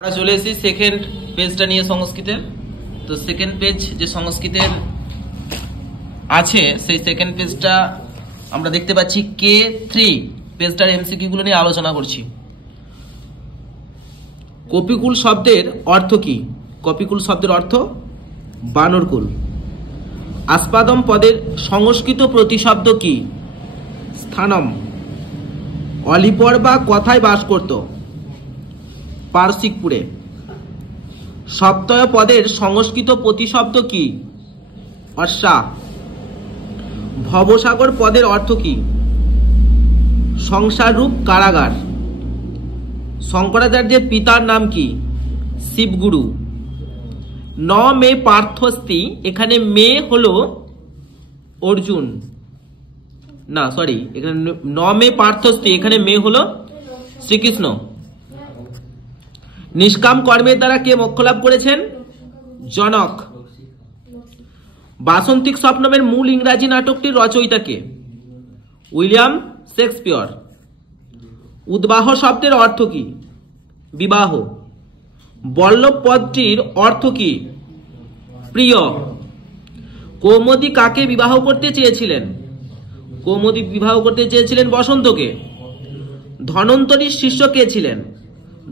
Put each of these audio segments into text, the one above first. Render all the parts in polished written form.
আমরা চলে এসেছি সেকেন্ড পেজটা নিয়ে সংস্কৃতের। তো সেকেন্ড পেজ যে সংস্কৃতের আছে সেই সেকেন্ড পেজটা আমরা দেখতে পাচ্ছি K3 পেজটার এমসিকিউ গুলো নিয়ে আলোচনা করছি। কপিকুল শব্দের অর্থ কি? কপিকুল শব্দের অর্থ বানরকুল। আস্পাদম পদের সংস্কৃত প্রতিশব্দ কি? স্থানম। অলিপর্বা কোথায় বাস করত? পারসিকপুরে। সপ্তয় পদের সংস্কৃত প্রতিশব্দ কি? অশ্বা। ভবসাগর পদের অর্থ কি? সংসার রূপ কারাগার। শঙ্করাচার্যের পিতার নাম কি? শিবগুরু। ন মে পার্থস্তি, এখানে মে হলো অর্জুন, না সরি, এখানে ন মে পার্থস্তি, এখানে মে হলো শ্রীকৃষ্ণ। নিষ্কাম কর্মের দ্বারা কে মোক্ষ লাভ করেছেন? জনক। বাসন্তিক স্বপ্নমের মূল ইংরাজি নাটকটির রচয়িতা কে? William Shakespeare. উদ্বাহ শব্দের অর্থ কি? বিবাহ। বল্লভ পদটির অর্থ কি? প্রিয়। কৌমুদী কাকে বিবাহ করতে চেয়েছিলেন? কৌমুদী বিবাহ করতে চেয়েছিলেন বসন্তকে। ধন্বন্তরীর শিষ্য কে ছিলেন?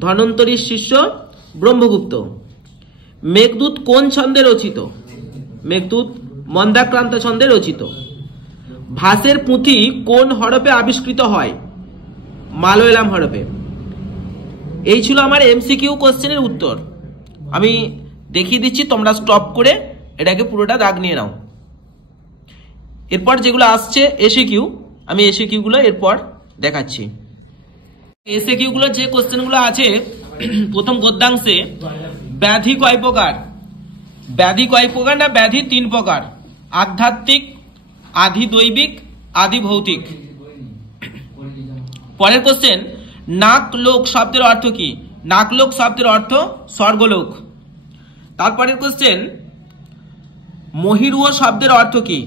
ধন্বন্তরীর শিষ্য ব্রহ্মগুপ্ত। মেঘদূত কোন ছন্দে রচিত? মেঘদূত মন্দাক্রান্ত ছন্দে রচিত। ভাসের পুঁথি কোন হরফে আবিষ্কৃত হয়? মালয়ালাম হরফে। এই ছিল আমার এমসিকিউ কোশ্চেনের উত্তর। আমি দেখিয়ে দিচ্ছি, তোমরা স্টপ করে এটাকে পুরোটা দাগ নিয়ে নাও। এরপর যেগুলো আসছে এসিকিউ, আমি এসিকিউ গুলো এরপর দেখাচ্ছি। এসিকিউ গুলো যে কোশ্চেন গুলো আছে, প্রথম গদ্যাংশে ব্যাধি কয় প্রকার? ব্যাধি কয় প্রকার না ব্যাধি 3 প্রকার। আধ্যাত্মিক, আধি দৈবিক, আধি ভৌতিক। পরের কোশ্চেন, নাকলোক শব্দের অর্থ কি? নাকলোক শব্দের অর্থ স্বর্গলোক। তারপরের কোশ্চেন, মহিরুহ শব্দের অর্থ কি?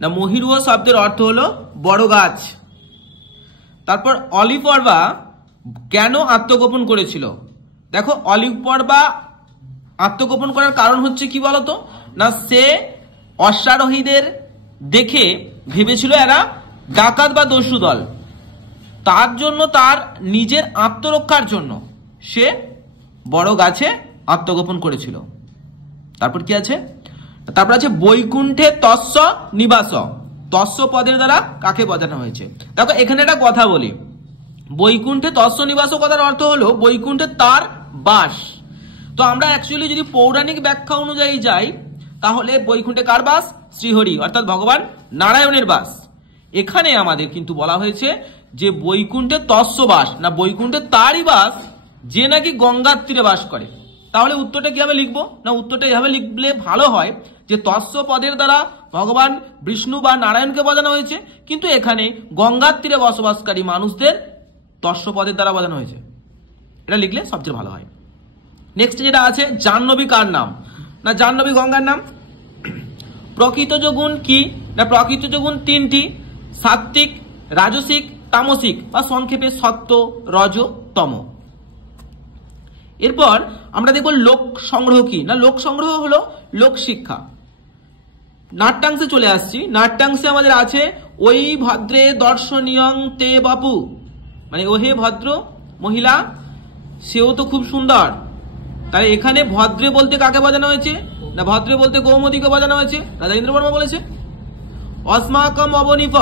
না মহিরুহ শব্দের অর্থ হলো বড় গাছ। তারপর অলিপর্বা কেন আত্মগোপন করেছিল? দেখো, অলিপর্বা আত্মগোপন করার কারণ হচ্ছে কি বলতো না, সে অশ্বারোহীদের দেখে ভেবেছিল এরা ডাকাত বা দস্যু দল, তার জন্য তার নিজের আত্মরক্ষার জন্য সে বড় গাছে আত্মগোপন করেছিল। তারপর কি আছে? তারপর আছে বৈকুণ্ঠে তস্য নিবাস। তস্য পদের দ্বারা কাকে বোঝানো হয়েছে? দেখো, এখানে একটা কথা বলি। বৈকুণ্ঠে তস্য নিবাস কথার অর্থ হলো বৈকুণ্ঠে তার বাস। তো আমরা অ্যাকচুয়ালি যদি পৌরাণিক ব্যাখ্যা অনুযায়ী যাই, তাহলে বৈকুণ্ঠে কার বাস? শ্রীহরি অর্থাৎ ভগবান নারায়ণের বাস। এখানে আমাদের কিন্তু বলা হয়েছে যে বৈকুণ্ঠে তস্য বাস, না বৈকুণ্ঠে তারই বাস যে নাকি গঙ্গার তীরে বাস করে। তাহলে উত্তরটা কিভাবে লিখবো? না উত্তরটা এভাবে লিখলে ভালো হয় যে তস্য পদের দ্বারা ভগবান বিষ্ণু বা নারায়ণকে বোঝানো হয়েছে, কিন্তু এখানে গঙ্গার তীরে বসবাসকারী মানুষদের তস্য পদের দ্বারা বোঝানো হয়েছে। এটা লিখলে সবচেয়ে ভালো হয়। নেক্সট যেটা আছে, জাহ্নবী কার নাম? না জাহ্নবী গঙ্গার নাম। প্রকৃতজ গুণ কি? না প্রকৃতজ গুণ 3টি, সাত্ত্বিক, রাজসিক, তামসিক, বা সংক্ষেপে সত্য, রজ, তম। এরপর আমরা দেখব লোক সংগ্রহ কি? না লোক সংগ্রহ হলো লোক শিক্ষা। নাট্যাংশে চলে আসছি। নাট্যাংশে আমাদের আছে ওই ভদ্রে দর্শনীয়ং তে বাপু, মানে ওহে ভদ্র মহিলা, সেও তো খুব সুন্দর। তাহলে এখানে ভদ্রে বলতে কাকে বোঝানো হয়েছে? না ভদ্রে বলতে কৌমুদীকে বোঝানো হয়েছে। রাজেন্দ্র বর্মা বলেছে। অস্মাকম অবনীপ,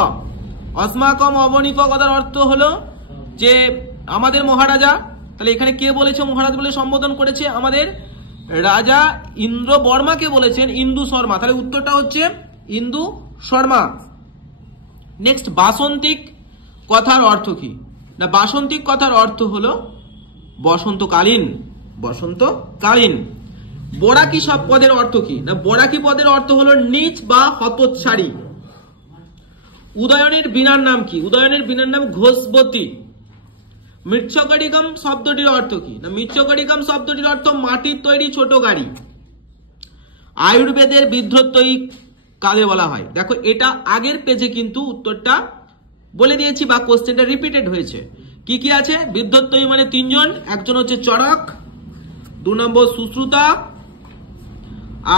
অস্মাকম অবনীপ কথার অর্থ হলো যে আমাদের মহারাজা। তাহলে এখানে কে বলেছে মহারাজ বলে সম্বোধন করেছে? আমাদের রাজা ইন্দ্র বর্মাকে বলেছেন ইন্দু শর্মা। তাহলে উত্তরটা হচ্ছে ইন্দু শর্মা। নেক্সট, বাসন্তিক কথার অর্থ কি? না বাসন্তিক কথার অর্থ হলো বসন্তকালীন, বসন্তকালীন। বরাকি সব পদের অর্থ কি? না বরাকি পদের অর্থ হলো নিচ বা হতচ্ছাড়ি। উদয়নের বীণার নাম কি? উদয়নের বীণার নাম ঘোষবতী। মৃচ্ছকটিকম শব্দটির অর্থ কি? না মৃচ্ছকটিকম শব্দটির অর্থ মাটির তৈরি ছোট গাড়ি। আয়ুর্বেদের বিদ্ধত্বই কাকে বলা হয়? দেখো, এটা আগের পেজে কিন্তু উত্তরটা বলে দিয়েছি বা কোশ্চেনটা রিপিটেড হয়েছে। কি কি আছে? বিদ্ধত্বই মানে 3 জন, একজন হচ্ছে চড়ক, 2 নম্বর সুশ্রুতা,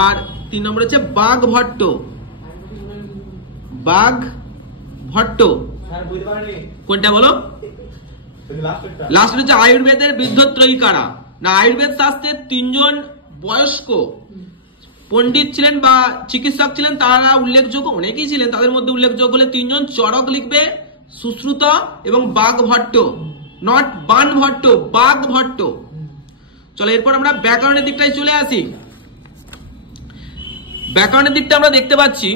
আর 3 নম্বর হচ্ছে বাঘভট্ট। বাঘভট্ট কোনটা বলো? লাস্ট হচ্ছে আয়ুর্বেদের বৃদ্ধত্রয়ী কারা? না, আয়ুর্বেদ শাস্ত্রের 3 জন বয়স্ক পণ্ডিত ছিলেন বা চিকিৎসক ছিলেন, তারা উল্লেখযোগ্য, অনেকেই ছিলেন, তাদের মধ্যে উল্লেখযোগ্য হলে 3 জন চরক লিখবে, সুশ্রুতা এবং বাঘভট্ট, নট বানভট্ট, বাঘভট্ট। চলো এরপর আমরা ব্যাকরণের দিকটায় চলে আসি। ব্যাকরণের দিকটা আমরা দেখতে পাচ্ছি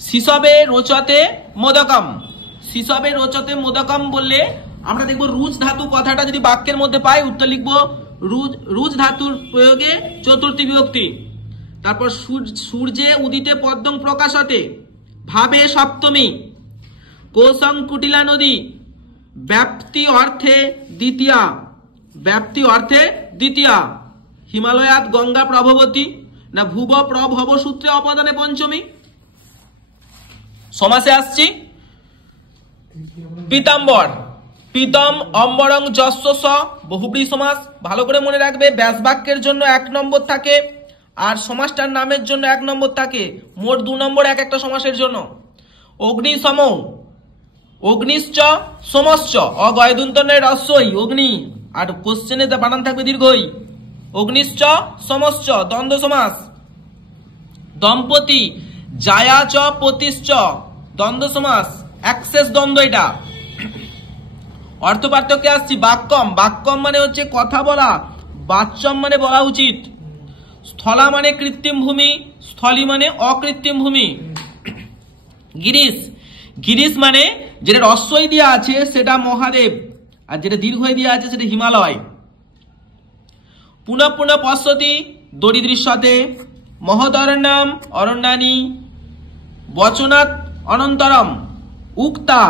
শিশবে রোচতে মোদকম। শিশবে রোচতে মোদকম বললে আমরা দেখবো রুজ ধাতু কথাটা যদি বাক্যের মধ্যে পাই উত্তর লিখবো রুজ ধাতুর প্রয়োগে চতুর্থী বিভক্তি। তারপর সূর্যে উদিতে পদ্মং প্রকাশতে, ভাবে সপ্তমী, কোশং কুটিলা নদী, ব্যাপ্তি অর্থে দ্বিতীয়া, ব্যাপ্তি অর্থে দ্বিতীয়া, হিমালয়াত গঙ্গা প্রভবতী, না ভুব প্রভব সূত্রে অপদানে পঞ্চমী। সমাসে আসছি। পীতাম্বর, প্রীতম অম্বরং যস্য স, বহুব্রী সমাস। ভালো করে মনে রাখবে, ব্যাস বাক্যের জন্য 1 নম্বর থাকে আর সমাসটার নামের জন্য 1 নম্বর থাকে, মোট 2 নম্বর এক একটা সমাসের জন্য। অগ্নিসম, অগ্নিশ্চ সমশ্চ, অগয়দুন্তনের রস্যই অগ্নি, আর কোশ্চেনে বানান থাকবে দীর্ঘই। অগ্নিশ্চ সমশ্চ দ্বন্দ্ব সমাস। দম্পতি, জায়া চ পতিশ্চ দ্বন্দ্ব সমাস, অ্যাক্সেস দ্বন্দ্ব এটা। অর্থ পার্থক্যে আসছি। বাক্যম, বাক্যম মানে হচ্ছে কথা বলা, বাচ্যম মানে বলা উচিত। স্থলা মানে কৃত্রিম ভূমি, স্থলী মানে অকৃত্রিম ভূমি। গিরিশ, গিরিশ মানে যেটা রস্যই দেওয়া আছে সেটা মহাদেব, আর যেটা দীর্ঘই দেওয়া আছে সেটা হিমালয়। পুনঃ পুনঃ পশ্যতি দরিদৃশ্যতে, মহদরণ্যম অরণ্যানি, বচনাৎ অনন্তরম, উক্তা।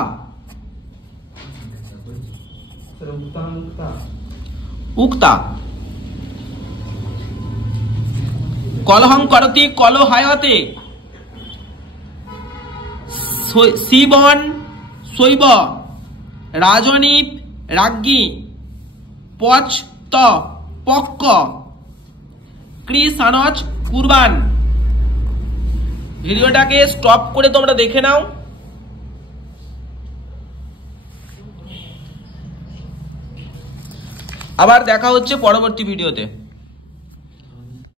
উক্তা। কলহং করতি কলহায়তে, শিবন শৈব, রাজনীপ রাজ্ঞী, পচ ত পক্ক, কৃষানচ কুরবান। ভিডিওটাকে স্টপ করে তোমরা দেখে নাও। আবার দেখা হচ্ছে পরবর্তী ভিডিওতে।